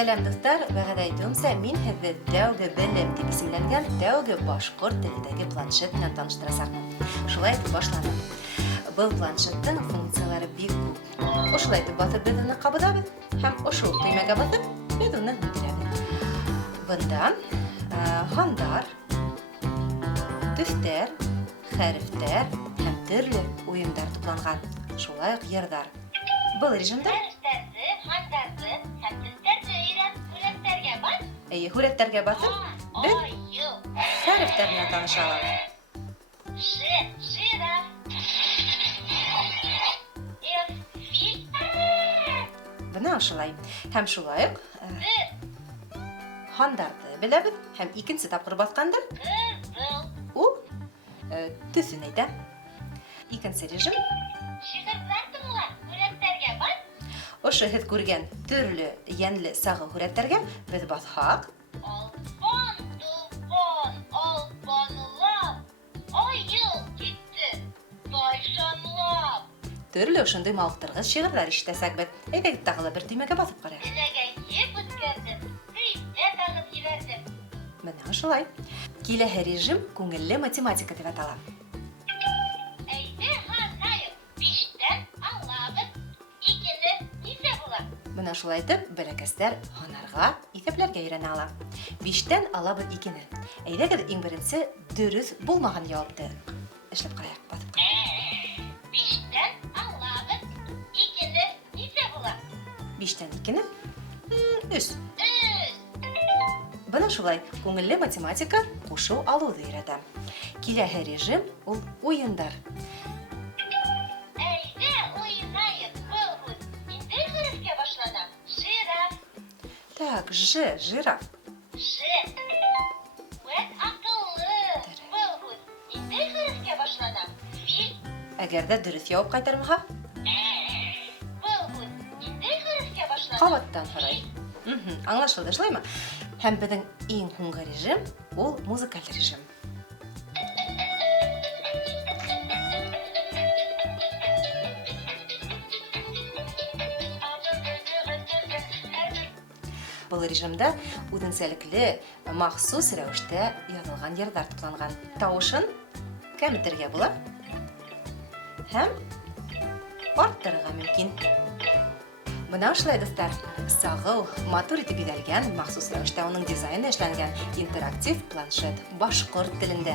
Сәлам достар, вәгъдә итүемсә, мин һеҙҙе тәүге белем дип исемләнгән тәүге башҡорт телендәге планшет менән таныштырасаҡмын. Шулай итеп башланым. Был планшеттың функциялары бик күп. Ошолай итеп баҫып беҙ уны ҡабыҙабыҙ һәм ошол төймәгә баҫып беҙ уны һүндерәбеҙ. Бында һандар, төҫтәр, хәрефтәр һәм төрлө уйындар тупланған. Шулай уҡ йырҙар. Был режимда һүрәттәргә баҫып, беҙ хәрефтәр менән таныша алабыҙ. Бына ошолай. Һәм шулай уҡ һандарҙы беләбеҙ һәм икенсе тапҡыр баҫҡанда ул төҫөн әйтә. Икенсе режим. Ошо һеҙ күргән төрлө йәнле сағы һүрәттәргә беҙ баҫһаҡ, төрлө ошондай мауыҡтырғыс шиғырҙар ишетәсәкбеҙ. Әйҙәгеҙ тағы ла бер төймәгә баҫып ҡарайыҡ. Бына ошолай. Киләһе режим күңелле математика тип атала. Бына шулай итеп, бәләкәстәр һанарға, иҫәпләргә өйрәнә ала. 5-тән алабыҙ 2-не. Әйҙәгеҙ иң беренсе дөрөҫ булмаған яуапты эшләп ҡарайыҡ, баҫып ҡарайыҡ. 5-тән 2-не 3. Бына шулай күңелле математика ҡушыу алыуҙы өйрәтә. Киләһе режим ул уйындар. Так, жираф. Әгәр дә дөрөҫ яуап ҡайтармаһа, ҡабаттан һорай. Аңлашылды, шулаймы? Һәм беҙҙең иң һуңғы режим ул музыкаль режим. Был режимда үҙенсәлекле, махсус рәүештә яҙылған йырҙар тупланған. Тауышын кәметергә була һәм арттырырға мөмкин. Бына ошолай, достар, сағыу, матур итеп биҙәлгән, махсус рәүештә уның дизайны эшләнгән интерактив планшет башҡорт телендә.